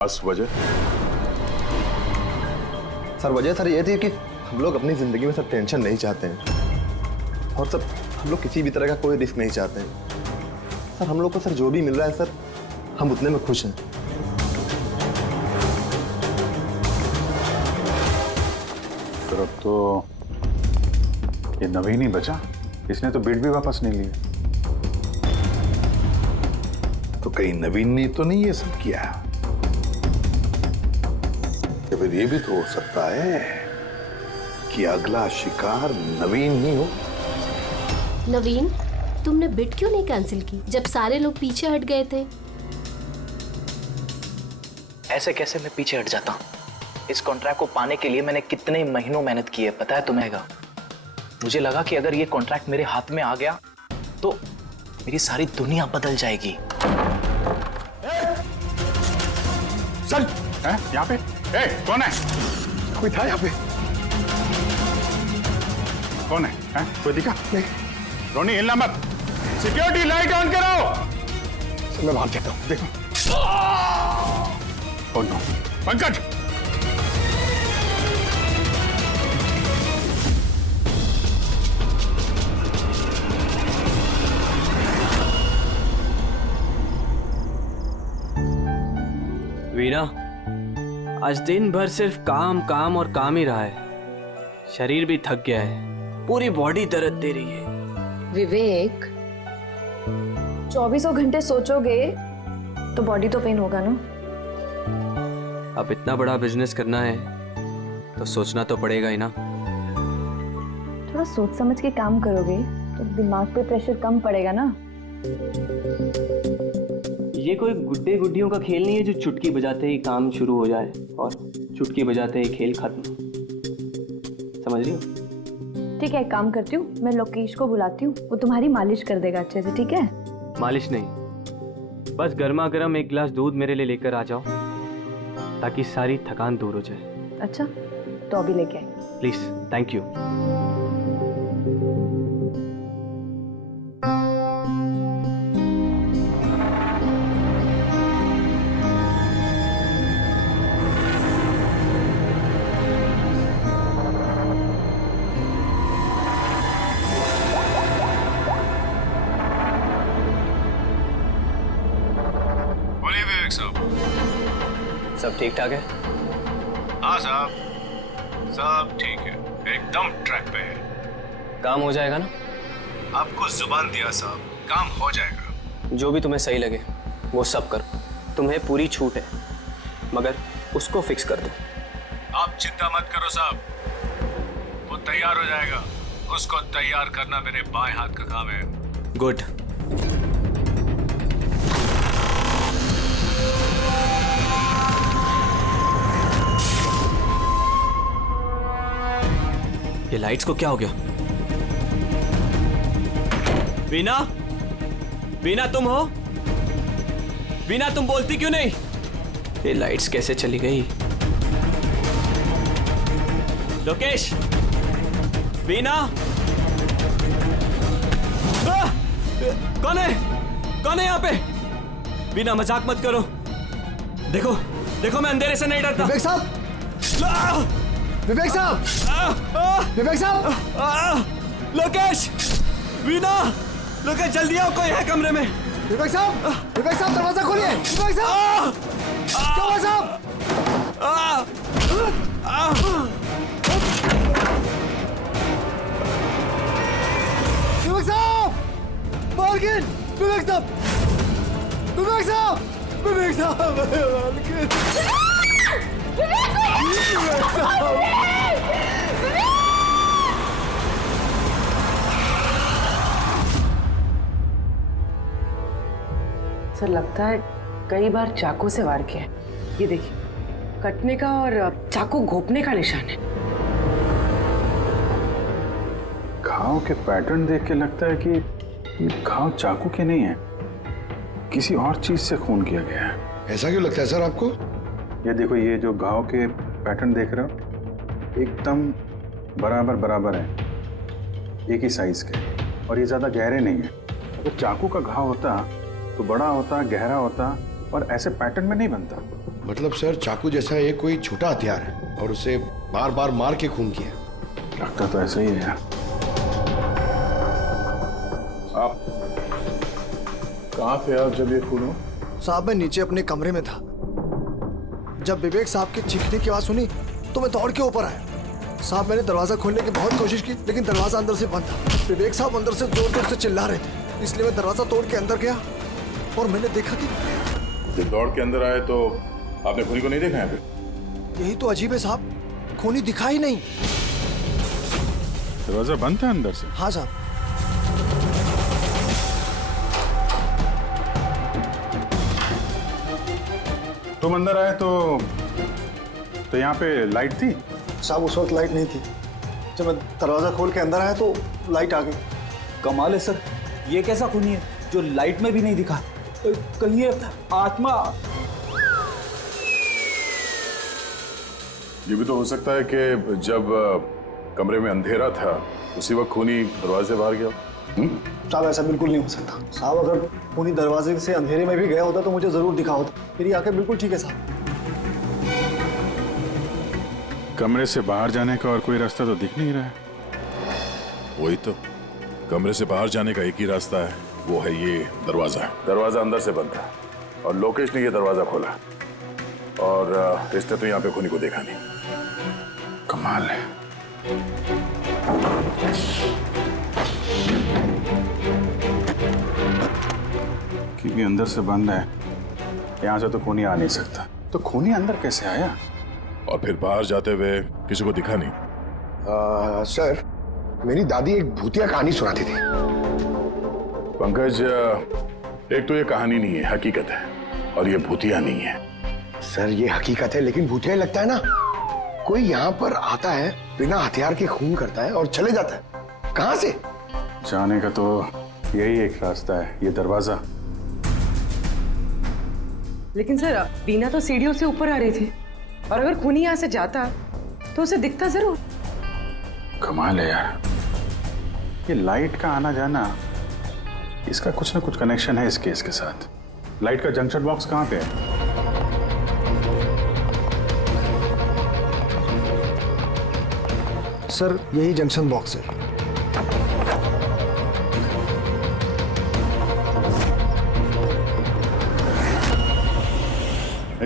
बस वजह सर ये थी कि हम लोग अपनी जिंदगी में सर टेंशन नहीं चाहते हैं और सर हम लोग किसी भी तरह का कोई रिस्क नहीं चाहते हैं। सर हम लोग को सर जो भी मिल रहा है सर हम उतने में खुश हैं। फिर अब तो ये नवीन ही बचा, इसने तो बिड भी वापस नहीं लिया। तो कहीं नवीन ने तो नहीं ये सब किया? या फिर ये भी तो हो सकता है कि अगला शिकार नवीन ही हो। नवीन, तुमने बिड क्यों नहीं कैंसिल की जब सारे लोग पीछे हट गए थे? ऐसे कैसे मैं पीछे हट जाता? इस कॉन्ट्रैक्ट को पाने के लिए मैंने कितने महीनों मेहनत की है पता है तुम्हें? मुझे लगा कि अगर ये कॉन्ट्रैक्ट मेरे हाथ में आ गया तो मेरी सारी दुनिया बदल जाएगी। चल यहाँ पे। कौन है? कोई था यहाँ पे? कौन है? कोई दिखा? नहीं। रोनी हिलना मत, सिक्योरिटी लाइट ऑन करो। सर मैं बाहर जाता हूँ, देखो। Oh no, Pankaj. वीना, आज दिन भर सिर्फ काम काम और काम ही रहा है। शरीर भी थक गया है, पूरी बॉडी दर्द दे रही है। विवेक, 24 घंटे सोचोगे तो बॉडी तो पेन होगा ना। अब इतना बड़ा बिजनेस करना है तो सोचना तो पड़ेगा ही ना। थोड़ा सोच समझ के काम करोगे तो दिमाग पे प्रेशर कम पड़ेगा ना। ये कोई गुड्डे गुड्डियों का खेल नहीं है जो चुटकी बजाते ही काम शुरू हो जाए और चुटकी बजाते ही खेल खत्म। समझ रही हो? ठीक है, एक काम करती हूँ, मैं लोकेश को बुलाती हूँ, वो तुम्हारी मालिश कर देगा अच्छे से। ठीक है? मालिश नहीं, बस गर्मा गर्म एक गिलास दूध मेरे लिए लेकर आ जाओ ताकि सारी थकान दूर हो जाए। अच्छा, तो अभी लेके आई। Please, thank you. बोलिए विवेक साहब। सब ठीक ठाक है? हाँ साहब, सब ठीक है, एकदम ट्रैक पे है। काम हो जाएगा ना? आपको जुबान दिया साहब, काम हो जाएगा। जो भी तुम्हें सही लगे वो सब करो, तुम्हें पूरी छूट है, मगर उसको फिक्स कर दो। आप चिंता मत करो साहब, वो तैयार हो जाएगा। उसको तैयार करना मेरे बाएं हाथ का काम है। गुड। ये लाइट्स को क्या हो गया? वीना, वीना तुम हो? वीना तुम बोलती क्यों नहीं? ये लाइट्स कैसे चली गई? लोकेश, वीना, कौन है? कौन है यहाँ पे? वीना मजाक मत करो। देखो देखो, मैं अंधेरे से नहीं डरता। विवेक साहब, विवेक साहब, विवेक साहब, लोकेश, वीना, लोकेश जल्दी आओ, कोई है कमरे में। विवेक साहब, दरवाजा खोलिए। विवेक साहब, क्या हुआ साहब? विवेक साहब, मालकिन, विवेक साहब, विवेक साहब, विवेक साहब, मालकिन, विवेक साहब। सर लगता है कई बार चाकू से वार किया है। ये देखिए, कटने का और चाकू घोंपने का निशान है। घाव के पैटर्न देख के लगता है कि ये घाव चाकू के नहीं है, किसी और चीज से खून किया गया है। ऐसा क्यों लगता है सर आपको? ये देखो, ये जो घाव के पैटर्न देख रहे हो एकदम बराबर बराबर है, एक ही साइज के, और ये ज्यादा गहरे नहीं है। अगर चाकू का घाव होता तो बड़ा होता, गहरा होता और ऐसे पैटर्न में नहीं बनता। मतलब सर चाकू जैसा ये कोई छोटा हथियार है और उसे बार बार मार के खून किया। लगता तो ऐसा ही है यार। आप कहाँ थे आप जब ये खून हुआ? साहब मैं नीचे अपने कमरे में था। जब विवेक साहब की चीखने की आवाज सुनी तो मैं दौड़ के ऊपर आया। साहब मैंने दरवाजा खोलने की बहुत कोशिश की लेकिन दरवाजा अंदर से बंद था। विवेक साहब अंदर से जोर जोर से चिल्ला रहे थे, इसलिए मैं दरवाजा तोड़ के अंदर गया और मैंने देखा कि जब दौड़ के अंदर आए तो आपने खूनी को नहीं देखा यहाँ पे? यही तो अजीब है साहब, खूनी दिखा ही नहीं। दरवाजा बंद था अंदर से? हाँ साहब। तुम अंदर आए तो यहाँ पे लाइट थी? साहब उस वक्त लाइट नहीं थी। जब मैं दरवाजा खोल के अंदर आया तो लाइट आ गई। कमाल है सर, ये कैसा खूनी है जो लाइट में भी नहीं दिखा? कहीं ये आत्मा? ये भी तो हो सकता है कि जब कमरे में अंधेरा था उसी वक्त खूनी दरवाजे से बाहर गया। साहब ऐसा बिल्कुल नहीं हो सकता। साहब अगर खूनी दरवाजे से अंधेरे में भी गया होता तो मुझे जरूर दिखा होता। मेरी आंखें बिल्कुल ठीक है साहब। कमरे से बाहर जाने का और कोई रास्ता तो दिख नहीं रहा है। वही तो, कमरे से बाहर जाने का एक ही रास्ता है, वो है ये दरवाजा। दरवाजा अंदर से बंद था और लोकेश ने ये दरवाजा खोला और इसने तो यहाँ पे खूनी को देखा नहीं। कमाल है। क्योंकि अंदर से बंद है, यहाँ से तो खूनी आ नहीं सकता। तो खूनी अंदर कैसे आया? और फिर बाहर जाते हुए किसी को दिखा नहीं? सर मेरी दादी एक भूतिया कहानी सुनाती थी। पंकज, एक तो ये कहानी नहीं है, हकीकत है, और ये भूतिया नहीं है। सर ये हकीकत है लेकिन भूतिया ही लगता है ना। कोई यहाँ पर आता है, बिना हथियार के खून करता है और चले जाता है। कहाँ से? जाने का तो यही एक रास्ता है, ये दरवाजा। लेकिन सर बीना तो सीढ़ियों से ऊपर आ रही थी और अगर खूनी यहाँ से जाता तो उसे दिखता जरूर। कमाल है यार, ये लाइट का आना जाना, इसका कुछ ना कुछ कनेक्शन है इस केस के साथ। लाइट का जंक्शन बॉक्स कहाँ पे है? सर यही जंक्शन बॉक्स है।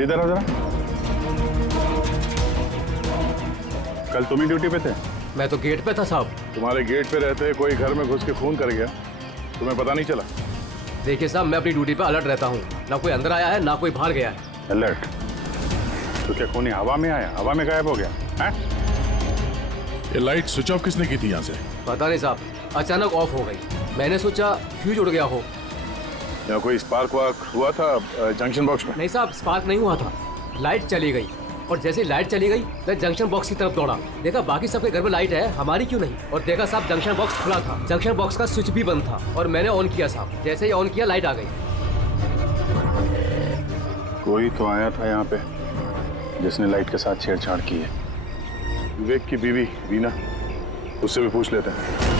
इधर आओ जरा। कल तुम ही ड्यूटी पे थे? मैं तो गेट पे था साहब। तुम्हारे गेट पे रहते कोई घर में घुस के खून कर गया, तुम्हें पता नहीं चला? देखिए साहब, मैं अपनी ड्यूटी पे अलर्ट रहता हूँ। ना कोई अंदर आया है ना कोई बाहर गया है। अलर्ट? तो क्या खूनी हवा में आया, हवा में गायब हो गया है? ये लाइट स्विच ऑफ किसने की थी यहाँ से? पता नहीं साहब, अचानक ऑफ हो गई। मैंने सोचा फ्यूज उड़ गया हो। यहाँ कोई स्पार्क वार्क हुआ था जंक्शन बॉक्स में? नहीं साहब, स्पार्क नहीं हुआ था। लाइट चली गई और जैसे लाइट चली गई मैं जंक्शन बॉक्स की तरफ दौड़ा। देखा बाकी सबके घर में लाइट है, हमारी क्यों नहीं? और देखा साहब जंक्शन बॉक्स खुला था, जंक्शन बॉक्स का स्विच भी बंद था और मैंने ऑन किया साहब। जैसे ही ऑन किया लाइट आ गई। कोई तो आया था यहाँ पे जिसने लाइट के साथ छेड़छाड़ की है। विवेक की बीवी वीना, उससे भी पूछ लेते हैं।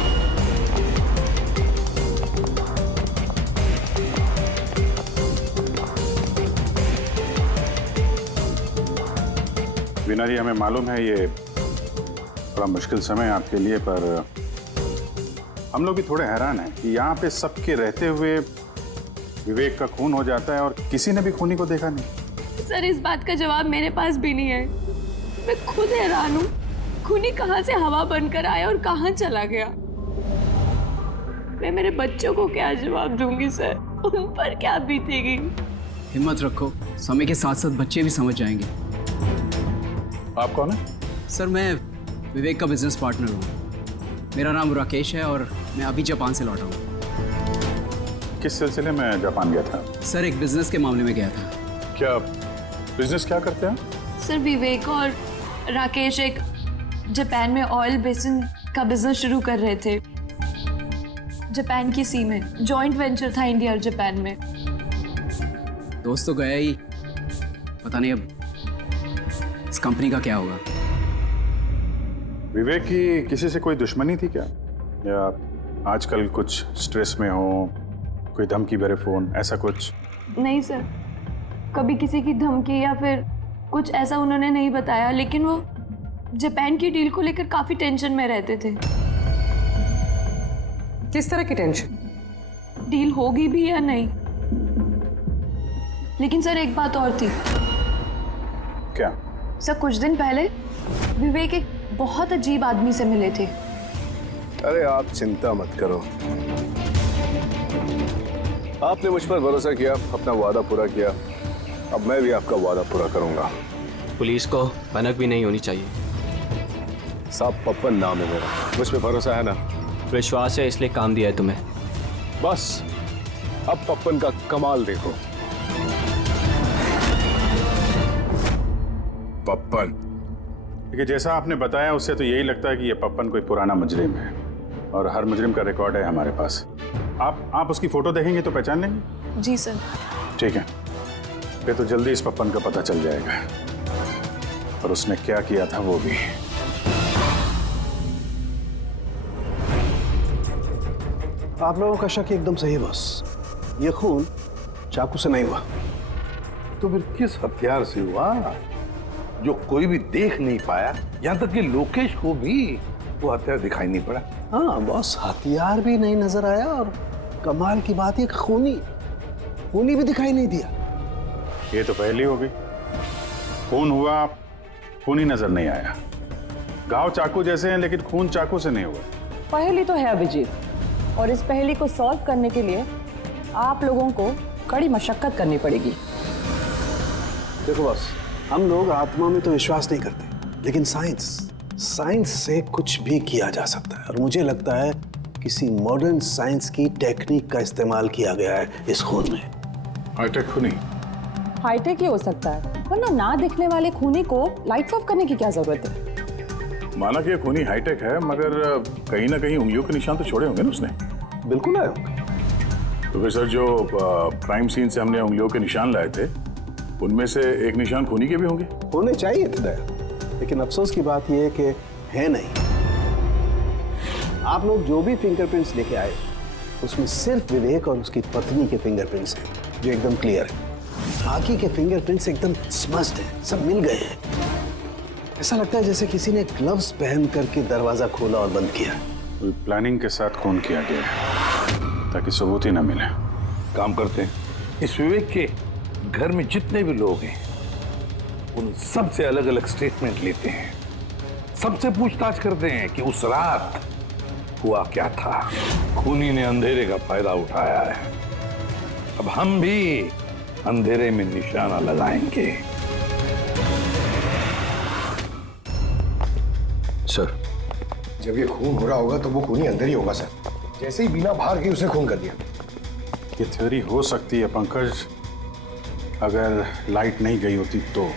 वीना जी, हमें मालूम है ये थोड़ा मुश्किल समय है आपके लिए, पर हम लोग भी थोड़े हैरान हैं कि यहाँ पे सबके रहते हुए विवेक का खून हो जाता है और किसी ने भी खूनी को देखा नहीं। सर इस बात का जवाब मेरे पास भी नहीं है। मैं खुद हैरान हूँ, खूनी कहाँ से हवा बनकर आया और कहाँ चला गया। मैं मेरे बच्चों को क्या जवाब दूंगी सर, उन पर क्या बीतेगी? हिम्मत रखो, समय के साथ साथ बच्चे भी समझ जाएंगे। आप कौन है? सर मैं विवेक का बिजनेस पार्टनर हूँ। मेरा नाम राकेश है और मैं अभी जापान से लौटा हूँ। किस सिलसिले में जापान गया था? सर एक बिजनेस के मामले में गया था। क्या बिजनेस क्या करते हैं? सर विवेक और राकेश एक जापान में ऑयल बेसिन का बिजनेस शुरू कर रहे थे। जापान की सी में जॉइंट वेंचर था इंडिया और जापान में। दोस्त तो गया ही, पता नहीं अब इस कंपनी का क्या होगा। विवेक की किसी से कोई दुश्मनी थी क्या, या आजकल कुछ स्ट्रेस में हो, कोई धमकी भरे फोन, ऐसा कुछ? नहीं सर, कभी किसी की धमकी या फिर कुछ ऐसा उन्होंने नहीं बताया, लेकिन वो जापान की डील को लेकर काफी टेंशन में रहते थे। किस तरह की टेंशन? डील होगी भी या नहीं। लेकिन सर एक बात और थी। क्या? सर कुछ दिन पहले विवेक एक बहुत अजीब आदमी से मिले थे। अरे आप चिंता मत करो, आपने मुझ पर भरोसा किया, अपना वादा पूरा किया, अब मैं भी आपका वादा पूरा करूंगा। पुलिस को भनक भी नहीं होनी चाहिए। साहब पप्पन नाम है मेरा, मुझ पे भरोसा है ना? विश्वास है इसलिए काम दिया है तुम्हें। बस अब पप्पन का कमाल देखो। पप्पन? देखिए, जैसा आपने बताया उससे तो यही लगता है कि ये पप्पन कोई पुराना मुजरिम है और हर मुजरिम का रिकॉर्ड है हमारे पास। आप उसकी फोटो देखेंगे तो पहचान लेंगे? जी सर। ठीक है, फिर तो जल्दी इस पप्पन का पता चल जाएगा और उसने क्या किया था वो भी। आप लोगों का शक एकदम सही बॉस, ये खून चाकू से नहीं हुआ। तो फिर किस हथियार से हुआ जो कोई भी देख नहीं पाया, यहाँ तक कि लोकेश को भी वो हथियार दिखाई नहीं पड़ा? हाँ बॉस, हथियार भी नहीं नजर आया और कमाल की बात है खूनी भी दिखाई नहीं दिया। ये तो पहली हो गई। खून हुआ, खूनी नजर नहीं आया। घाव चाकू जैसे हैं लेकिन खून चाकू से नहीं हुआ। पहेली तो है अभिजीत, और इस पहेली को सॉल्व करने के लिए आप लोगों को कड़ी मशक्कत करनी पड़ेगी। देखो बॉस, हम लोग आत्मा में तो विश्वास नहीं करते, लेकिन साइंस से कुछ भी किया जा सकता है और मुझे लगता है किसी मॉडर्न साइंस की टेक्निक का इस्तेमाल किया गया है इस खून में। हाईटेक खूनी? हाईटेक ही हो सकता है, वरना ना दिखने वाले खूनी को लाइट्स ऑफ करने की क्या जरूरत है? माना कि ये खूनी हाईटेक है, मगर कहीं ना कहीं उंगलियों के निशान तो छोड़े होंगे ना उसने। बिल्कुल आए होंगे। तो फिर सर, जो क्राइम सीन से हमने उंगलियों के निशान लाए थे उनमें से एक निशान खूनी के भी होंगे। होने चाहिए थे दया, लेकिन अफसोस की बात यह है कि है नहीं। आप लोग जो भी फिंगरप्रिंट्स लेके आए उसमें सिर्फ विवेक और उसकी पत्नी के फिंगरप्रिंट्स हैं जो एकदम क्लियर है। बाकी के फिंगरप्रिंट्स एकदम स्मज्ड हैं, सब मिल गए हैं। ऐसा लगता है जैसे किसी ने ग्लव्स पहन करके दरवाजा खोला और बंद किया। कोई प्लानिंग के साथ खून किया गया है ताकि सबूत ही ना मिले। काम करते हैं, इस विवेक के घर में जितने भी लोग हैं उन सब से अलग अलग स्टेटमेंट लेते हैं, सबसे पूछताछ करते हैं कि उस रात हुआ क्या था। खूनी ने अंधेरे का फायदा उठाया है, अब हम भी अंधेरे में निशाना लगाएंगे। सर, जब ये खून हो रहा होगा तो वो खूनी अंदर ही होगा सर। जैसे ही बीना बाहर गई उसने खून कर दिया। ये थ्योरी हो सकती है पंकज, अगर लाइट नहीं गई होती तो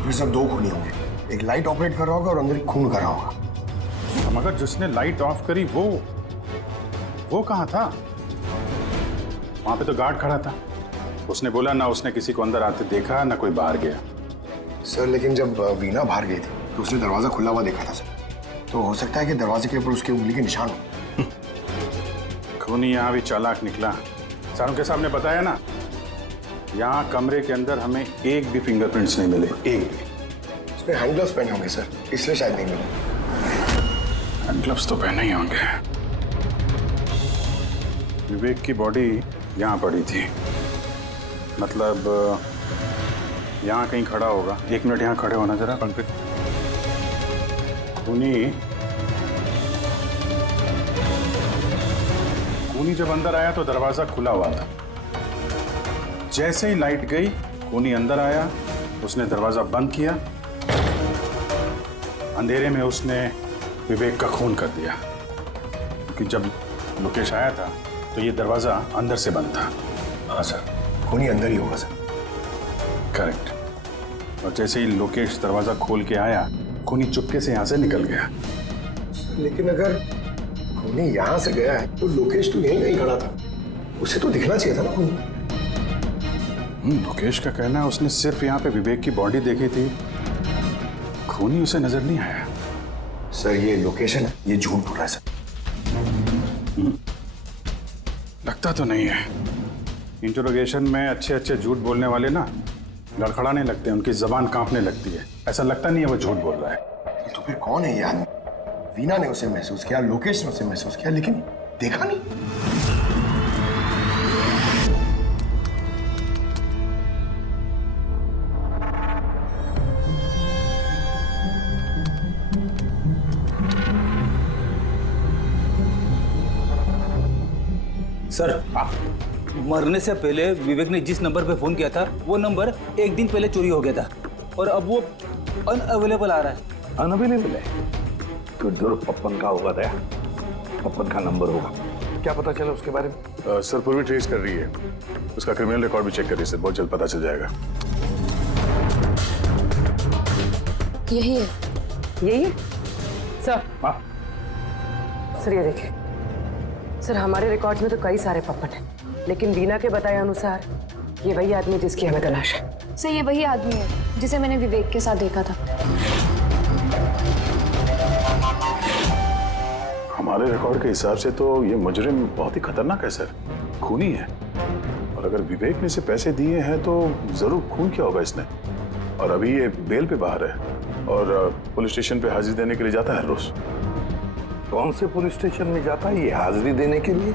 फिर सर दो खूनी होंगे, एक लाइट ऑपरेट कर रहा होगा और अंदर खून कर रहा होगा। मगर जिसने लाइट ऑफ करी वो कहाँ था? वहां पे तो गार्ड खड़ा था, उसने बोला ना उसने किसी को अंदर आते देखा ना कोई बाहर गया। सर लेकिन जब वीना बाहर गई थी तो उसने दरवाजा खुला हुआ देखा था सर, तो हो सकता है कि दरवाजे के ऊपर उसकी उंगली के निशान हो। खूनी यहाँ भी चालाक निकला। सारों के सामने बताया ना, यहाँ कमरे के अंदर हमें एक भी फिंगरप्रिंट्स नहीं मिले, एक भी। उसने हैंड ग्लव्स पहने होंगे सर, इसलिए शायद नहीं मिले। हैंड ग्लव्स तो पहने ही होंगे। विवेक की बॉडी यहाँ पड़ी थी, मतलब यहाँ कहीं खड़ा होगा। 1 मिनट यहाँ खड़े होना जरा पंकज। खूनी जब अंदर आया तो दरवाजा खुला हुआ था। जैसे ही लाइट गई खूनी अंदर आया, उसने दरवाजा बंद किया, अंधेरे में उसने विवेक का खून कर दिया। क्योंकि जब लोकेश आया था तो ये दरवाजा अंदर से बंद था। हाँ सर, खूनी अंदर ही होगा सर। करेक्ट। और जैसे ही लोकेश दरवाजा खोल के आया, खूनी चुपके से यहाँ से निकल गया। लेकिन अगर खूनी यहाँ से गया है तो लोकेश तो यहीं कहीं खड़ा था, उसे तो दिखना चाहिए था ना खूनी। लोकेश का कहना है उसने सिर्फ यहाँ पे विवेक की बॉडी देखी थी, खूनी उसे नजर नहीं आया। सर ये लोकेशन है, ये झूठ बोल रहा है सर। लगता तो नहीं है, इंटरोगेशन में अच्छे अच्छे झूठ बोलने वाले ना लड़खड़ाने लगते हैं, उनकी जबान कांपने लगती है। ऐसा लगता नहीं है वो झूठ बोल रहा है। तो फिर कौन है ये आदमी? वीना ने उसे महसूस किया, लोकेश ने उसे महसूस किया, लेकिन देखा नहीं। सर, मरने से पहले विवेक ने जिस नंबर पे फोन किया था वो नंबर एक दिन पहले चोरी हो गया था और अब वो अनअवेलेबल आ रहा है। अनअवेलेबल है तो जरूर पप्पन का होगा। दया, पप्पन का नंबर होगा। क्या पता चला उसके बारे में? सर पूरी ट्रेस कर रही है, उसका क्रिमिनल रिकॉर्ड भी चेक करिए सर, बहुत जल्द पता चल जाएगा। यही है, यही है सर। सर ये देखिए सर, हमारे रिकॉर्ड्स में तो कई सारे पप्पन हैं, लेकिन वीना के बताए अनुसार ये वही आदमी जिसकी हमें तलाश है। सर ये वही आदमी है जिसे मैंने विवेक के साथ देखा था। हमारे रिकॉर्ड के हिसाब से तो ये मुजरिम बहुत ही खतरनाक है सर, खूनी है। और अगर विवेक ने इसे पैसे दिए हैं तो जरूर खून किया होगा इसने। और अभी ये बेल पे बाहर है और पुलिस स्टेशन पे हाजिरी देने के लिए जाता है हर रोज। कौन से पुलिस स्टेशन में जाता है ये हाजिरी देने के लिए?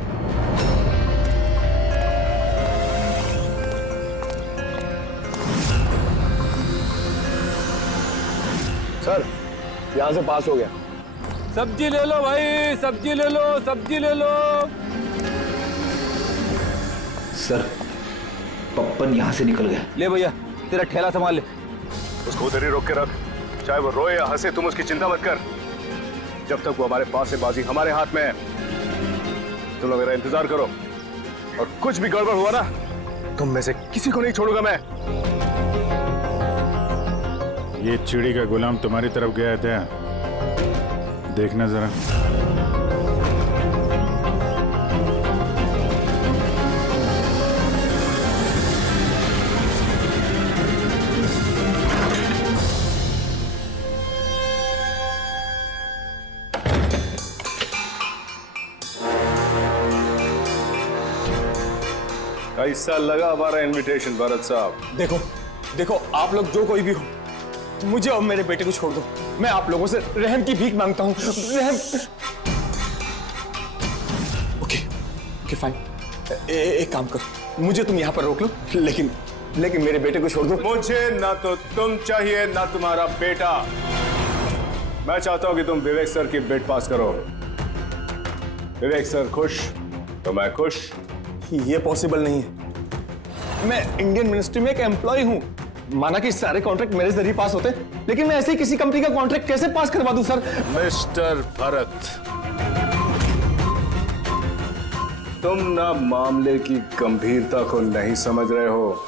सर यहां से पास हो गया। सब्जी ले लो भाई, सब्जी ले लो, सब्जी ले लो। सर, पप्पन यहाँ से निकल गया। ले भैया, तेरा ठेला संभाल ले। उसको उधर ही रोक के रख, चाहे वो रोए या हंसे, तुम उसकी चिंता मत कर। जब तक वो हमारे पास है, बाजी हमारे हाथ में है। तुम लोग मेरा इंतजार करो, और कुछ भी गड़बड़ हुआ ना, तुम में से किसी को नहीं छोड़ूंगा मैं। ये चिड़ी का गुलाम तुम्हारी तरफ गया था, देखना जरा। कैसा लगा हमारा इनविटेशन भरत साहब? देखो देखो, आप लोग जो कोई भी हो, मुझे और मेरे बेटे को छोड़ दो। मैं आप लोगों से रहम की भीख मांगता हूँ। रहम। Okay fine. एक काम करो, मुझे तुम यहाँ पर रोक लो, लेकिन मेरे बेटे को छोड़ दो। मुझे ना तो तुम चाहिए ना तुम्हारा बेटा। मैं चाहता हूँ कि तुम विवेक सर की बिड पास करो। विवेक सर खुश तो मैं खुश। ये पॉसिबल नहीं है। मैं इंडियन मिनिस्ट्री में एक एम्प्लॉय हूँ। माना कि सारे कॉन्ट्रैक्ट मेरे जरिए पास होते, लेकिन मैं ऐसे ही किसी कंपनी का कॉन्ट्रैक्ट कैसे पास करवा दूं सर? मिस्टर भरत, तुम ना मामले की गंभीरता को नहीं समझ रहे हो।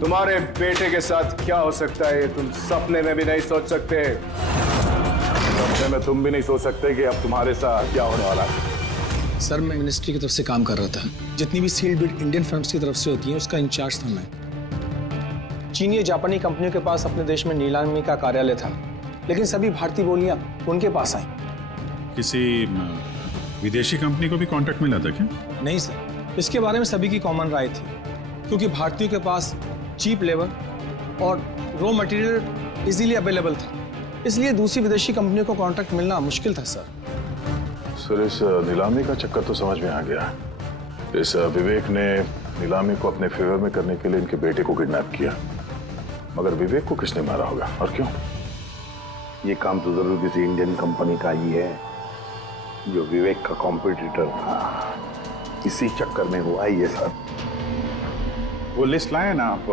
तुम्हारे बेटे के साथ क्या हो सकता है, तुम सपने में भी नहीं सोच सकते। सपने में तुम भी नहीं सोच सकते कि अब तुम्हारे साथ क्या होने वाला है। सर, मैं मिनिस्ट्री की तरफ से काम कर रहा था। जितनी भी सील्ड बिड इंडियन फर्म्स की तरफ से होती हैं, उसका इंचार्ज था मैं। चीनी या जापानी कंपनियों के पास अपने देश में नीलामी का कार्यालय था, लेकिन सभी भारतीय बोलियां उनके पास आई। किसी विदेशी कंपनी को भी कॉन्ट्रैक्ट मिला था क्या? नहीं सर, इसके बारे में सभी की कॉमन राय थी, क्योंकि भारतीयों के पास चीप लेबर और रॉ मटेरियल इजीली अवेलेबल था, इसलिए दूसरी विदेशी कंपनियों को कॉन्ट्रैक्ट मिलना मुश्किल था सर। सर, इस नीलामी का चक्कर तो समझ में आ गया। इस विवेक ने नीलामी को अपने फेवर में करने के लिए इनके बेटे को किडनैप किया, मगर विवेक को किसने मारा होगा और क्यों? ये काम तो जरूर किसी इंडियन कंपनी का ही है जो विवेक का कॉम्पिटिटर था। इसी चक्कर में हुआ ये सर। वो लिस्ट लाए ना आप,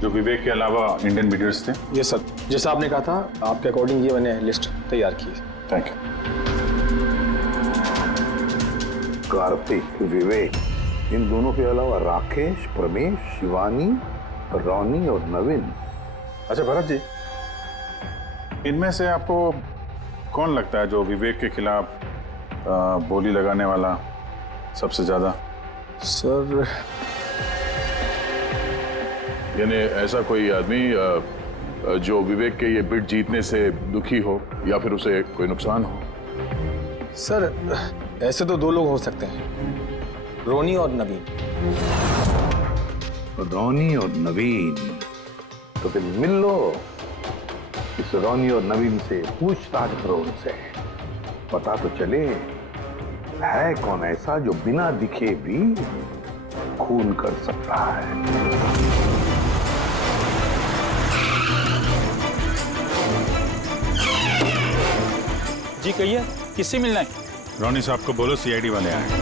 जो विवेक के अलावा इंडियन मीडियर्स थे? ये सर, जैसा आपने कहा था, आपके अकॉर्डिंग ये मैंने लिस्ट तैयार की है। Thank you. कार्तिक, विवेक, इन दोनों के अलावा राकेश, प्रमेश, शिवानी, रोनी और नवीन। अच्छा भरत जी, इनमें से आपको कौन लगता है जो विवेक के खिलाफ बोली लगाने वाला सबसे ज्यादा? सर, यानी ऐसा कोई आदमी जो विवेक के ये बिड जीतने से दुखी हो या फिर उसे कोई नुकसान हो? सर ऐसे तो दो लोग हो सकते हैं। रोनी और नवीन। रोनी और नवीन, तो फिर मिल लो, इस रोनी और नवीन से पूछताछ करो उनसे, पता तो चले है कौन ऐसा जो बिना दिखे भी खून कर सकता है। जी कहिए, किससे मिलना है? रोनी साहब को बोलो सीआईडी वाले आए।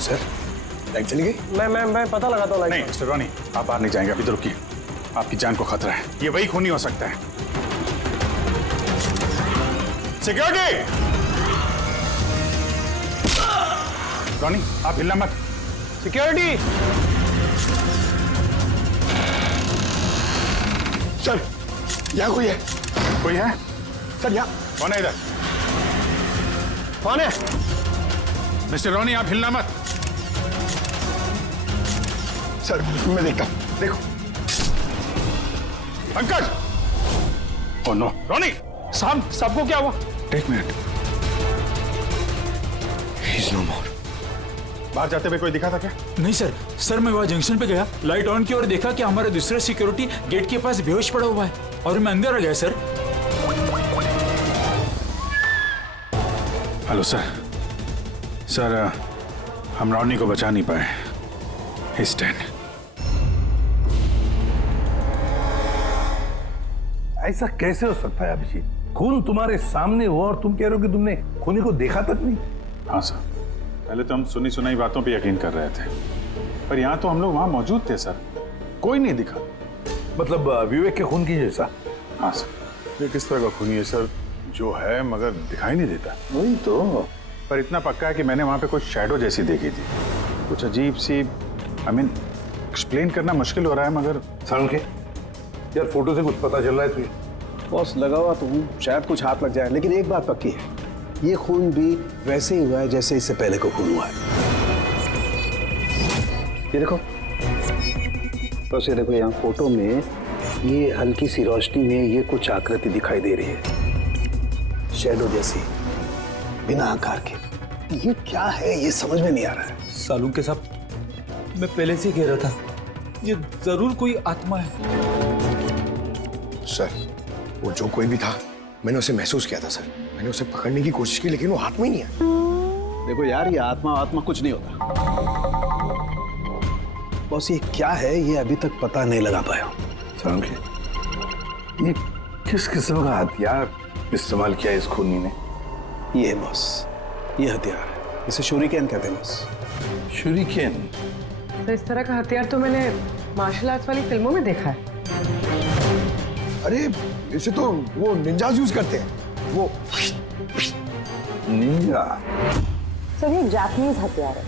सर, लाइट चली गई? मैं पता लगाता हूँ। नहीं मिस्टर रोनी, आप बाहर नहीं जाएंगे, अभी तो रुकिए, आपकी जान को खतरा है, ये वही खूनी हो सकता है। सिक्योरिटी! रोनी, आप हिलना मत। सिक्योरिटी! सर, यहाँ कोई है? कोई है? सर यहाँ। कौन है इधर? कौन है? मिस्टर रोनी, आप हिलना मत। सर, मैं देखता हूँ, देखो। पंकज! ओह नो, रोनी! साहब, सबको क्या हुआ? एक मिनट। He's no more. बाहर जाते हुए कोई दिखा था क्या? नहीं सर, मैं वहाँ जंक्शन पे गया, लाइट ऑन की और देखा कि हमारा दूसरा सिक्योरिटी गेट के पास बेहोश पड़ा हुआ है और मैं अंदर आ गया सर। Hello sir. सर, हम रोनी को बचा नहीं पाए। He's dead. ऐसा कैसे हो सकता है अभिजीत? खून तुम्हारे सामने हुआ और तुम कह रहे हो कि तुमने खूनी को देखा तक नहीं? हाँ सर, पहले तो हम सुनी सुनाई बातों पे यकीन कर रहे थे, पर यहाँ तो हम लोग वहाँ मौजूद थे सर, कोई नहीं दिखा। मतलब विवेक के खून की जैसा? हाँ सर। ये किस तरह का खूनी है सर, जो है मगर दिखाई नहीं देता? वही तो, पर इतना पक्का है कि मैंने वहाँ पे कुछ शैडो जैसी देखी थी, कुछ अजीब सी। आई मीन एक्सप्लेन करना मुश्किल हो रहा है, मगर सारुण के यार फोटो से कुछ पता चल रहा है तुझे? बॉस, लगा हुआ तो हूँ, शायद कुछ हाथ लग जाए, लेकिन एक बात पक्की है, ये खून भी वैसे ही हुआ है जैसे इससे पहले को खून हुआ है। ये देखो, बस ये देखो, यहाँ फोटो में ये हल्की सी रोशनी में ये कुछ आकृति दिखाई दे रही है, शैडो जैसी, बिना आकार के। ये क्या है, ये समझ में नहीं आ रहा है। सालू के साथ मैं पहले से कह रहा था, ये जरूर कोई आत्मा है। सर, वो जो कोई भी था, मैंने उसे महसूस किया था सर। मैंने उसे पकड़ने की कोशिश की, लेकिन वो हाथ में ही नहीं है। देखो यार, ये आत्मा कुछ नहीं होता। बॉस, ये क्या है, ये अभी तक पता नहीं लगा पाया। सारुण के ये किस किस्म का हथियार इस्तेमाल किया इस खूनी ने? ये बॉस, ये हथियार है, इसे शूरिकेन कहते हैं बॉस। शूरिकेन? तो इस तरह का हथियार तो मैंने मार्शल आर्ट्स वाली फिल्मों में देखा है। अरे इसे तो वो निंजाज यूज करते हैं, वो निंजा। सर, ये जापानीज हथियार है,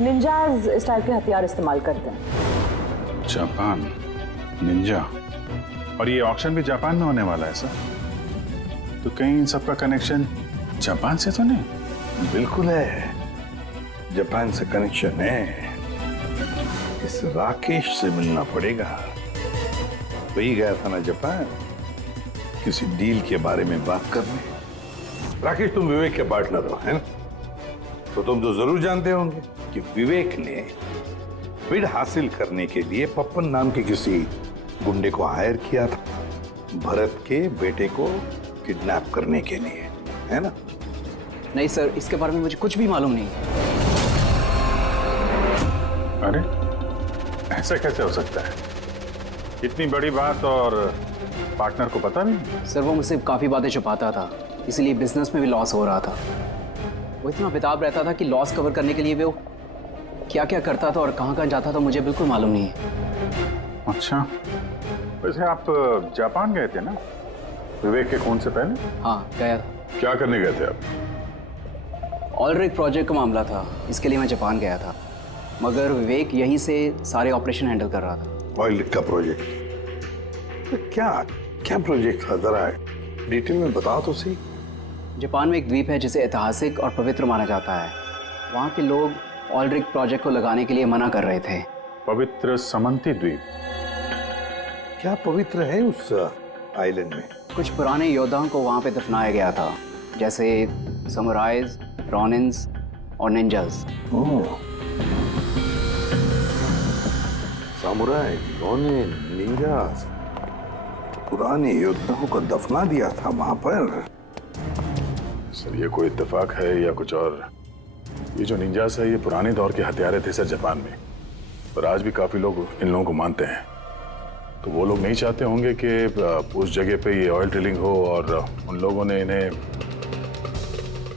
निंजाज स्टाइल के हथियार इस्तेमाल करते हैं। जापान निंजा, और ये ऑक्शन भी जापान में होने वाला है सर, तो कहीं इन सबका कनेक्शन जापान से तो नहीं? बिल्कुल है, जापान से कनेक्शन है। इस राकेश से मिलना पड़ेगा, वही गया था ना जापान किसी डील के बारे में बात करने। राकेश, तुम विवेक के पार्टनर हो, है ना? तो तुम तो जरूर जानते होंगे कि विवेक ने बिड हासिल करने के लिए पप्पन नाम के किसी गुंडे को हायर किया था, भरत के बेटे को किडनैप करने के लिए, है ना? नहीं सर, इसके बारे में मुझे कुछ भी मालूम नहीं। अरे ऐसा कैसे हो सकता है? इतनी बड़ी बात और पार्टनर को पता नहीं? सर, वो मुझसे काफ़ी बातें छुपाता था, इसलिए बिजनेस में भी लॉस हो रहा था। वो इतना बेताब रहता था कि लॉस कवर करने के लिए वो क्या क्या करता था और कहाँ कहाँ जाता था, मुझे बिल्कुल मालूम नहीं है। अच्छा, वैसे आप जापान गए थे ना विवेक के खून से पहले? हाँ, गया था। क्या करने गए थे आप? ऑलरेडी प्रोजेक्ट का मामला था, इसके लिए मैं जापान गया था, मगर विवेक यहीं से सारे ऑपरेशन हैंडल कर रहा था। ऑयल का प्रोजेक्ट? तो क्या प्रोजेक्ट था, जरा डिटेल में बताओ तो सही। जापान में एक द्वीप है जिसे ऐतिहासिक और पवित्र माना जाता है। वहाँ के लोग ऑलरेडी प्रोजेक्ट को लगाने के लिए मना कर रहे थे, पवित्र समंती द्वीप। क्या पवित्र है उस आइलैंड में? कुछ पुराने योद्धाओं को वहाँ पे दफनाया गया था, जैसे समुराइज, रॉनिन्स और निंजास। सामुराई, रॉनिन, निंजास, पुराने योद्धाओं को दफना दिया था वहां पर। सर ये कोई इत्तेफाक है या कुछ और? ये जो निंजास है ये पुराने दौर के हथियारे थे सर जापान में, पर आज भी काफी लोग इन लोगों को मानते हैं। तो वो लोग नहीं चाहते होंगे कि उस जगह पे ये ऑयल ड्रिलिंग हो और उन लोगों ने इन्हें।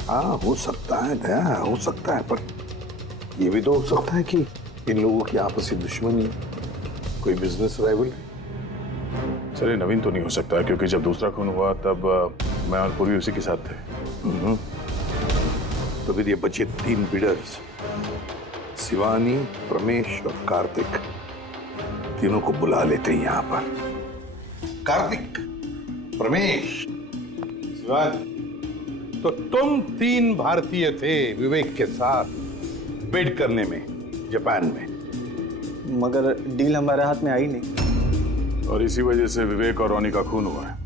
हाँ हो सकता है दया, हो सकता है, पर ये भी तो हो सकता है कि इन लोगों की आपसी दुश्मनी, कोई बिजनेस राइवल। सर ये नवीन तो नहीं हो सकता क्योंकि जब दूसरा खून हुआ तब मैं और पूर्वी उसी के साथ थे। तो फिर ये बचे 3 बिडर्स, शिवानी, प्रमेश और कार्तिक, तीनों को बुला लेते हैं यहाँ पर। कार्तिक, प्रमेश, शिवानी, तो तुम 3 भारतीय थे विवेक के साथ बिड करने में जापान में, मगर डील हमारे हाथ में आई नहीं और इसी वजह से विवेक और रोनी का खून हुआ है।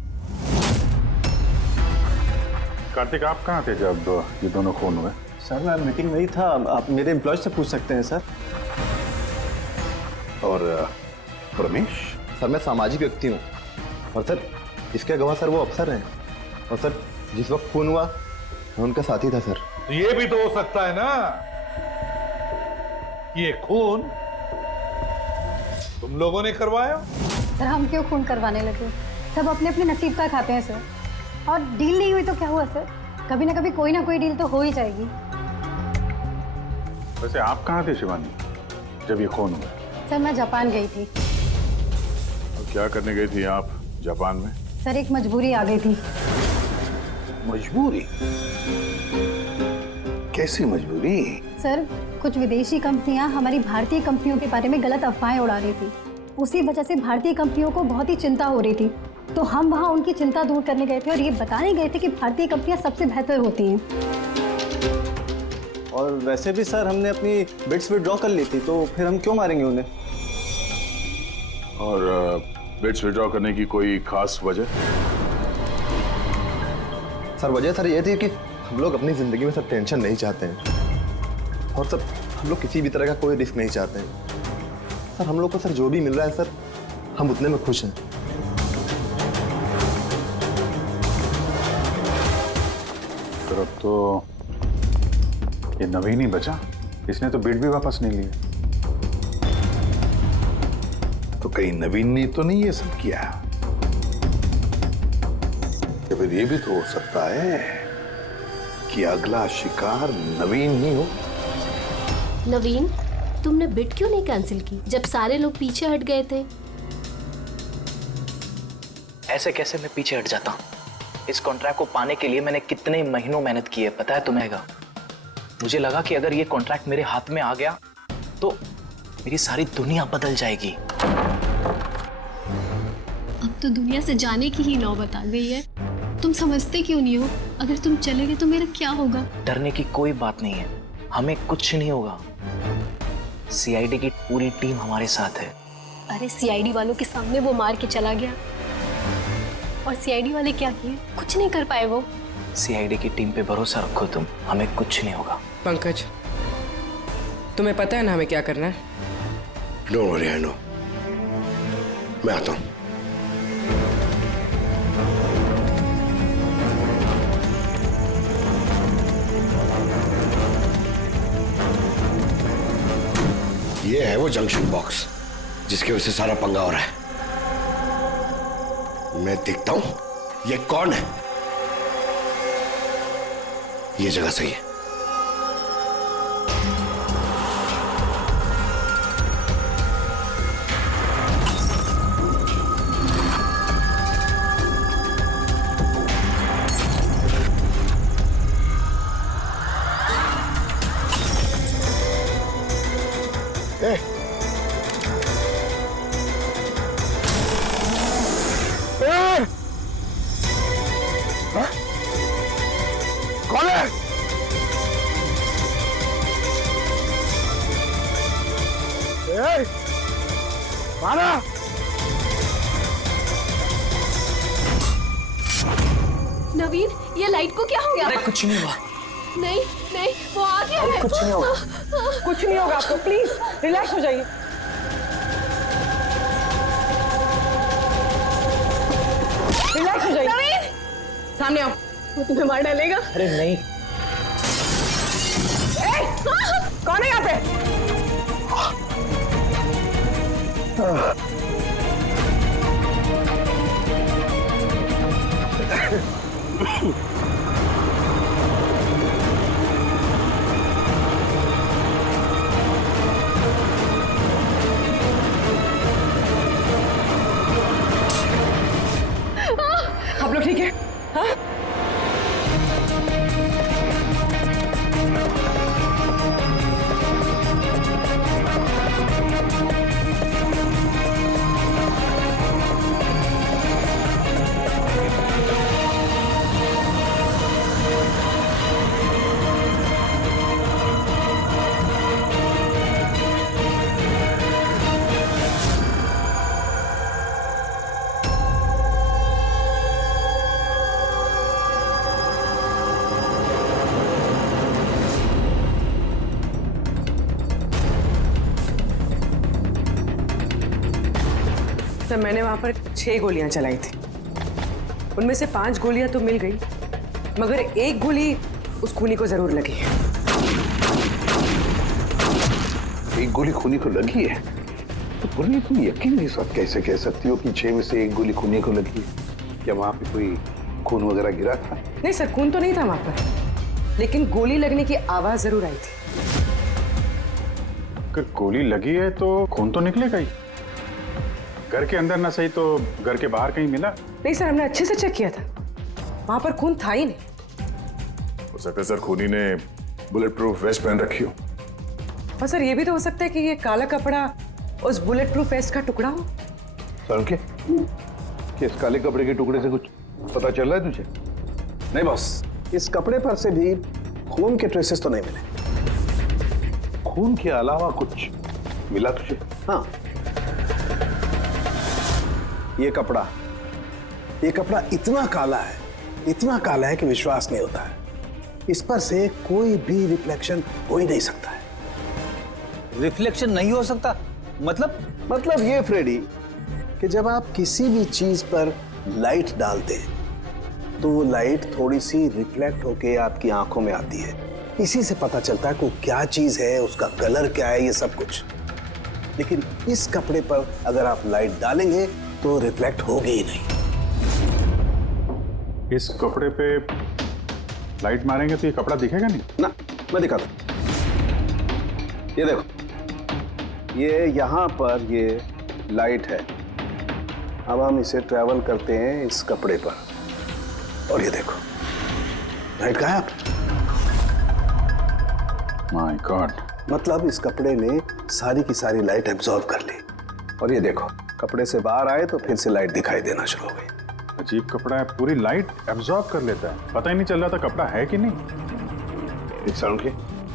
कार्तिक आप कहाँ थे जब ये दोनों खून हुए? सर मैं मीटिंग में ही था, आप मेरे एम्प्लॉय से पूछ सकते हैं सर। और प्रमेश? सर मैं सामाजिक व्यक्ति हूँ और सर इसके गवाह सर वो अफसर हैं, और सर जिस वक्त खून हुआ मैं उनका साथी था सर। तो ये भी तो हो सकता है ना कि ये खून तुम लोगों ने करवाया? सर हम क्यों खून करवाने लगे? सब अपने अपने नसीब का खाते हैं सर, और डील नहीं हुई तो क्या हुआ सर? कभी ना कभी कोई ना कोई डील तो हो ही जाएगी। वैसे आप कहाँ थे शिवानी जब ये खून हुआ? सर मैं जापान गई थी। और क्या करने गई थी आप जापान में? सर एक मजबूरी आ गई थी। मजबूरी? कैसी मजबूरी? सर कुछ विदेशी कंपनियां हमारी भारतीय कंपनियों के बारे में गलत अफवाहें उड़ा रही थी। उसी वजह से भारतीय कंपनियों को बहुत ही चिंता हो रही थी, तो हम वहां उनकी चिंता दूर करने गए थे और ये बताने गए थे कि भारतीय कंपनियां सबसे बेहतर होती हैं। और वैसे भी सर हमने अपनी बिड्स विड्रॉ कर ली थी, तो फिर हम क्यों मारेंगे उन्हें? और बिड्स विड्रॉ करने की कोई खास वजह? सर वजह सर ये थी कि हम लोग अपनी ज़िंदगी में सर टेंशन नहीं चाहते हैं, और सर हम लोग किसी भी तरह का कोई रिस्क नहीं चाहते हैं। सर हम लोग को सर जो भी मिल रहा है सर हम उतने में खुश हैं। फिर अब तो ये नवीन ही बचा, इसने तो बिड भी वापस नहीं लिया। तो कहीं नवीन ने तो नहीं ये सब किया? या फिर ये भी तो हो सकता है कि अगला शिकार नवीन ही हो? नवीन, तुमने बिड क्यों नहीं कैंसिल की जब सारे लोग पीछे हट गए थे? ऐसे कैसे मैं पीछे हट जाता? इस कॉन्ट्रैक्ट को पाने के लिए मैंने कितने महीनों मेहनत की है पता है तुम्हें? मुझे लगा कि अगर ये कॉन्ट्रैक्ट मेरे हाथ में आ गया तो मेरी सारी दुनिया बदल जाएगी। अब तो दुनिया से जाने की ही नौबत आ गई है। तुम समझते क्यों नहीं हो? अगर तुम चले गए तो मेरा क्या होगा? डरने की कोई बात नहीं है, हमें कुछ नहीं होगा। सीआईडी की पूरी टीम हमारे साथ है। अरे सीआईडी वालों के सामने वो मार के चला गया, और सीआईडी वाले क्या किए? कुछ नहीं कर पाए वो। सीआईडी की टीम पे भरोसा रखो तुम, हमें कुछ नहीं होगा। पंकज, तुम्हें पता है ना हमें क्या करना है? Don't worry, I know. मैं आता हूं। ये है वो जंक्शन बॉक्स जिसकी वजह से सारा पंगा हो रहा है। मैं देखता हूं ये कौन है। ये जगह सही है। हाँ? कौन है? नवीन, ये लाइट को क्या हो गया? अरे कुछ नहीं हुआ। नहीं नहीं, वो आ गया है। कुछ नहीं होगा, कुछ नहीं होगा आपको, प्लीज रिलैक्स हो जाइए। रिलैक्स हो जाइए। नवीन, सामने आओ। वो तुम्हें मार डालेगा। अरे नहीं। कौन है यहाँ पे? आप लोग ठीक है? हाँ? सर मैंने वहां पर 6 गोलियां चलाई थी। उनमें से 5 गोलियां तो मिल गई, मगर एक गोली उस खूनी को जरूर लगी है। एक गोली खूनी को लगी है? तो पूरी तुम यकीन के साथ कैसे कह सकती हो कि 6 में से एक गोली खूनी को लगी है? क्या वहां पे कोई खून वगैरह गिरा था? नहीं सर, खून तो नहीं था वहां पर, लेकिन गोली लगने की आवाज जरूर आई थी। अगर गोली लगी है तो खून तो निकलेगा ही। घर के अंदर ना सही तो घर के बाहर कहीं मिला? नहीं सर, हमने अच्छे से चेक किया था, वहां पर खून था ही नहीं। हो सकता है सर खूनी ने बुलेट प्रूफ वेस्ट पहन रखी हो। और सर ये भी तो हो सकता है कि ये काला कपड़ा उस बुलेट प्रूफ वेस्ट का टुकड़ा हो। सर के इस काले कपड़े के टुकड़े से कुछ पता चल रहा है तुझे? नहीं बॉस, इस कपड़े पर से भी खून के ट्रेसेस तो नहीं मिले। खून के अलावा कुछ मिला तुझे? हाँ, ये कपड़ा इतना काला है कि विश्वास नहीं होता है। इस पर से कोई भी रिफ्लेक्शन हो ही नहीं सकता है। रिफ्लेक्शन नहीं हो सकता? मतलब ये फ्रेडी कि जब आप किसी भी चीज पर लाइट डालते हैं तो वो लाइट थोड़ी सी रिफ्लेक्ट होके आपकी आंखों में आती है। इसी से पता चलता है कि वो क्या चीज है, उसका कलर क्या है, ये सब कुछ। लेकिन इस कपड़े पर अगर आप लाइट डालेंगे तो रिफ्लेक्ट होगी ही नहीं। इस कपड़े पे लाइट मारेंगे तो ये कपड़ा दिखेगा नहीं ना। मैं दिखाता हूं, ये देखो, ये यहां पर ये लाइट है। अब हम इसे ट्रैवल करते हैं इस कपड़े पर और ये देखो लाइट गायब। माय गॉड, मतलब इस कपड़े ने सारी की सारी लाइट एब्जॉर्ब कर ली। और ये देखो, कपड़े से बाहर आए तो फिर से लाइट दिखाई देना शुरू हो गई। अजीब कपड़ा है, पूरी लाइट एब्जॉर्ब कर लेता है। पता ही नहीं चल रहा था कपड़ा है कि नहीं। के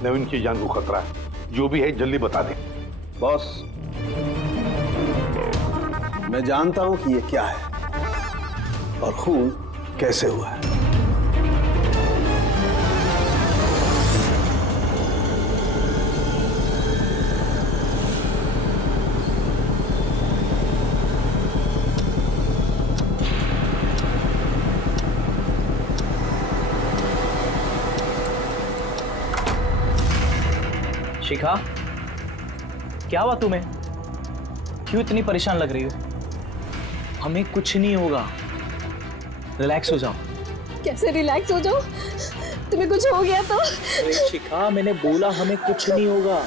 नवीन की जान को खतरा है, जो भी है जल्दी बता दे। बॉस, मैं जानता हूं कि ये क्या है और खून कैसे हुआ है। शिखा, क्या हुआ तुम्हें? क्यों इतनी परेशान लग रही हो? हमें कुछ नहीं होगा, रिलैक्स हो जाओ। कैसे रिलैक्स हो जाओ? तुम्हें कुछ हो गया तो? अरे शिखा, मैंने बोला हमें कुछ नहीं होगा।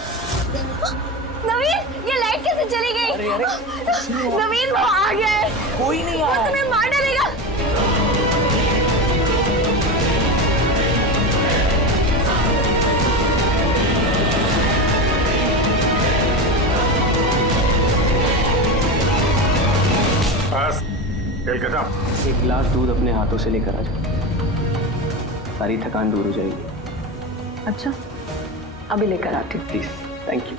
नवीन, ये लाइट कैसे चली गई? अरे नवीन, वो आ गया है। कोई नहीं वो तुम्हें मार डालेगा। एक गिलास दूध अपने हाथों से लेकर आ जाओ, सारी थकान दूर हो जाएगी। अच्छा, अभी लेकर आती हूँ। Please, thank you.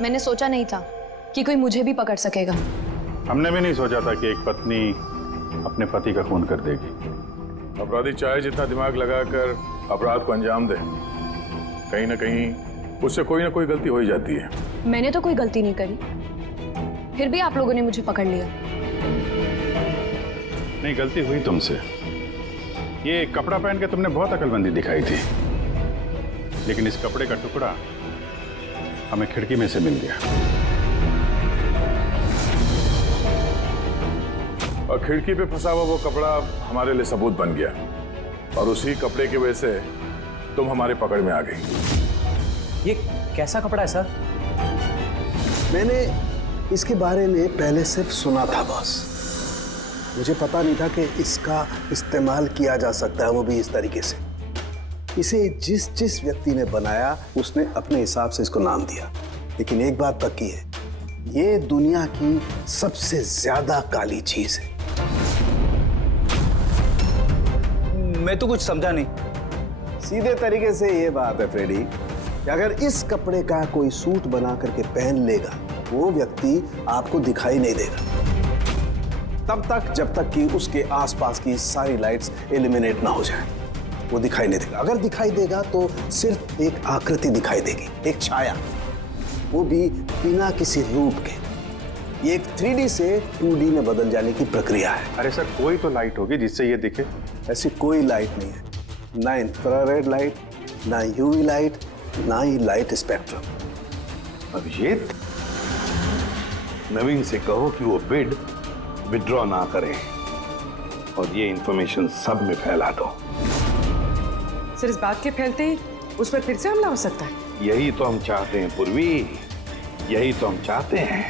मैंने सोचा नहीं था कि कोई मुझे भी पकड़ सकेगा। हमने भी नहीं सोचा था कि एक पत्नी अपने पति का खून कर देगी। अपराधी चाहे जितना दिमाग लगाकर अपराध को अंजाम दे, कहीं ना कहीं उससे कोई ना कोई गलती हो ही जाती है। मैंने तो कोई गलती नहीं करी, फिर भी आप लोगों ने मुझे पकड़ लिया। नहीं, गलती हुई तुमसे। ये कपड़ा पहन के तुमने बहुत अकलमंदी दिखाई थी, लेकिन इस कपड़े का टुकड़ा हमें खिड़की में से मिल गया। और खिड़की पे फंसा हुआ वो कपड़ा हमारे लिए सबूत बन गया, और उसी कपड़े की वजह से तुम हमारे पकड़ में आ गई। ये कैसा कपड़ा है सर? मैंने इसके बारे में पहले सिर्फ सुना था बॉस। मुझे पता नहीं था कि इसका इस्तेमाल किया जा सकता है, वो भी इस तरीके से। इसे जिस जिस व्यक्ति ने बनाया उसने अपने हिसाब से इसको नाम दिया, लेकिन एक बात पक्की है, ये दुनिया की सबसे ज्यादा काली चीज है। मैं तो कुछ समझा नहीं। सीधे तरीके से ये बात है फ्रेडी कि अगर इस कपड़े का कोई सूट बना करके पहन लेगा, वो व्यक्ति आपको दिखाई नहीं देगा तब तक जब तक कि उसके आसपास की सारी लाइट्स एलिमिनेट ना हो जाए। वो दिखाई नहीं देगा। अगर दिखाई देगा तो सिर्फ एक आकृति दिखाई देगी, एक छाया, वो भी बिना किसी रूप के। ये एक 3D से 2D में बदल जाने की प्रक्रिया है। अरे सर, कोई तो लाइट होगी जिससे ये दिखे। ऐसी कोई लाइट नहीं है, ना इंफ्रारेड लाइट, ना यूवी लाइट, ना ही लाइट स्पेक्ट्रम। अब ये नवीन से कहो कि वो बिड विड्रॉ ना करे और ये इंफॉर्मेशन सब में फैला दो। सर, इस बात के फैलते ही उस पर फिर से हमला हो सकता है। यही तो हम चाहते हैं पूर्वी, यही तो हम चाहते हैं।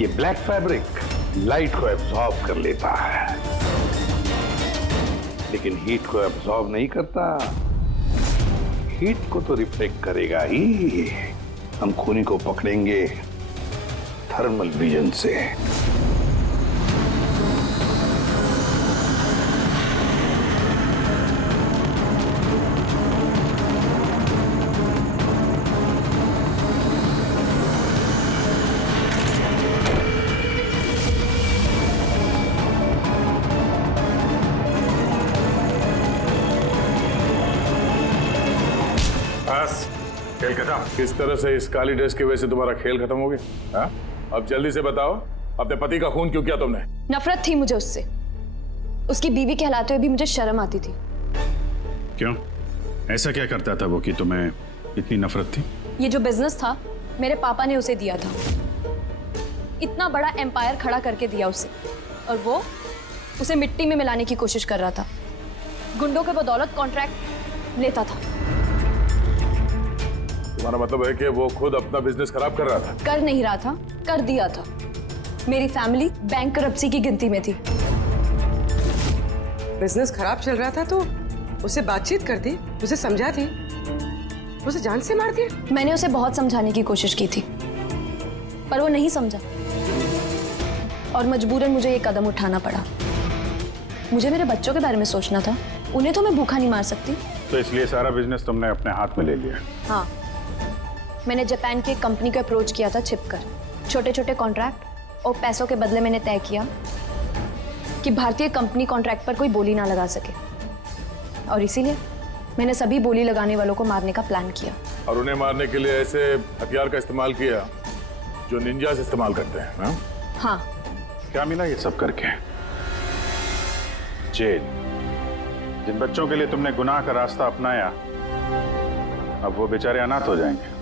ये ब्लैक फैब्रिक लाइट को एब्जॉर्ब कर लेता है, लेकिन हीट को एब्जॉर्ब नहीं करता। हीट को तो रिफ्लेक्ट करेगा ही। हम खूनी को पकड़ेंगे थर्मल विजन से। खेल खत्म। किस तरह से इस काली ड्रेस की वजह से तुम्हारा खेल खत्म हो गया? हाँ? अब जल्दी से बताओ, अपने पति का खून क्यों किया तुमने? नफरत थी मुझे उससे। उसकी बीवी कहलाते हुए भी मुझे शर्म आती थी। क्यों? ऐसा क्या करता था वो कि तुम्हें इतनी नफरत थी? ये जो बिजनेस था, मेरे पापा ने उसे दिया था। इतना बड़ा एम्पायर खड़ा करके दिया उसे, और वो उसे मिट्टी में मिलाने की कोशिश कर रहा था। गुंडों के बदौलत कॉन्ट्रैक्ट लेता था। तुम्हारा मतलब है कि वो खुद अपना बिजनेस खराब कर रहा था? कर नहीं रहा था, कर दिया था। मेरी फैमिली बैंकरप्सी की गिनती में थी। बिजनेस खराब चल रहा था तो उसे बातचीत कर दी, उसे समझा दी, उसे जान से मार दिया। मैंने उसे बहुत समझाने की कोशिश की थी, पर वो नहीं समझा, और मजबूरन मुझे ये कदम उठाना पड़ा। मुझे मेरे बच्चों के बारे में सोचना था, उन्हें तो मैं भूखा नहीं मार सकती। तो इसलिए सारा बिजनेस तुमने अपने हाथ में ले लिया? हाँ, मैंने जापान की कंपनी को अप्रोच किया था छिपकर। छोटे छोटे कॉन्ट्रैक्ट और पैसों के बदले मैंने तय किया कि भारतीय कंपनी कॉन्ट्रैक्ट पर कोई बोली ना लगा सके, और इसीलिए मैंने सभी बोली लगाने वालों को मारने का प्लान किया। और उन्हें मारने के लिए ऐसे हथियार का इस्तेमाल किया जो निंजास इस्तेमाल करते हैं? हाँ? हाँ। क्या मिला ये सब करके? जेल। जिन बच्चों के लिए तुमने गुनाह का रास्ता अपनाया, अब वो बेचारे अनाथ हो जाएंगे।